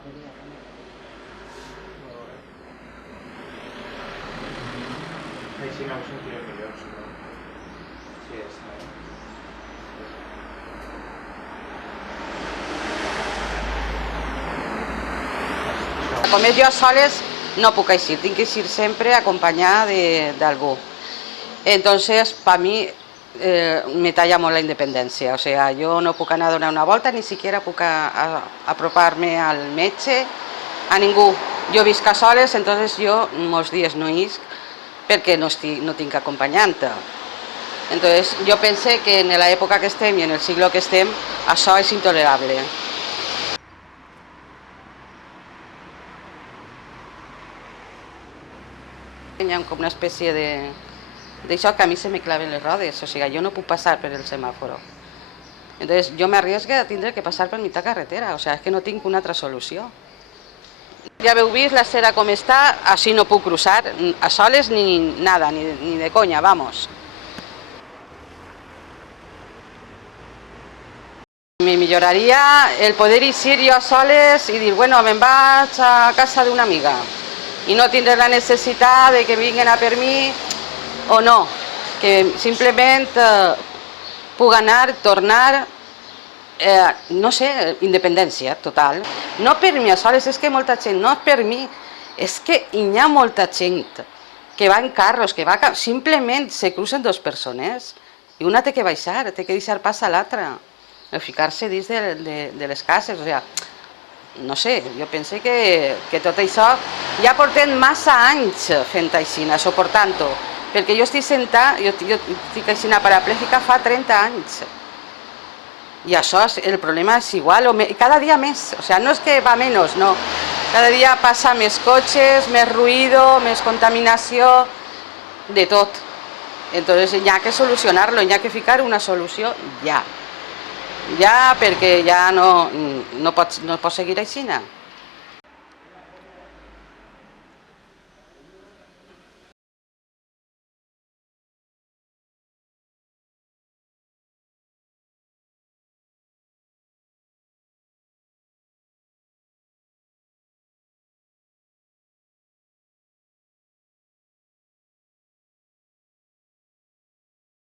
Així no ho sentiré millor, si no. Sí, està bé. Com jo soles no puc eixir, tinc que eixir sempre acompanyada d'algú. Entonces, per mi, me talla molt la independència, o sea, jo no puc anar a donar una volta, ni siquiera puc apropar-me al metge, a ningú. Jo visc a soles, entonces jo molts dies no isc perquè no tinc acompanyant. Entonces, jo pense que en l'època que estem i en el siglo que estem, això és intolerable. Hi ha com una espècie d'això que a mi se me claven les rodes, o sigui, jo no puc passar per el semàforo. Entonces, jo m'arriesgo a tindre que passar per mitjà carretera, o sigui, és que no tinc una altra solució. Ja heu vist la acera com està, així no puc cruzar, a soles ni nada, ni de conya, vamos. Me milloraria el poder eixir jo a soles i dir, bueno, me'n vaig a casa d'una amiga i no tindre la necessitat de que vinguin a per mi o no, que simplement puc anar, tornar, no sé, independència total. No per mi a soles, és que molta gent, no per mi, és que hi ha molta gent que va en carros, que va, simplement se crucen dues persones i una té que baixar, té que deixar pas a l'altra, ficar-se dins de les cases, o sigui, no sé, jo penso que tot això ja portem massa anys fent així, suportant-ho, perquè jo estic sentat, jo estic així paraplègica fa 30 anys. I això, el problema és igual, cada dia més, o sigui, no és que va menys, no. Cada dia passa més cotxes, més ruïdo, més contaminació, de tot. Entonces hi ha que solucionar-lo, hi ha que ficar una solució ja. Ja, perquè ja no pot seguir així.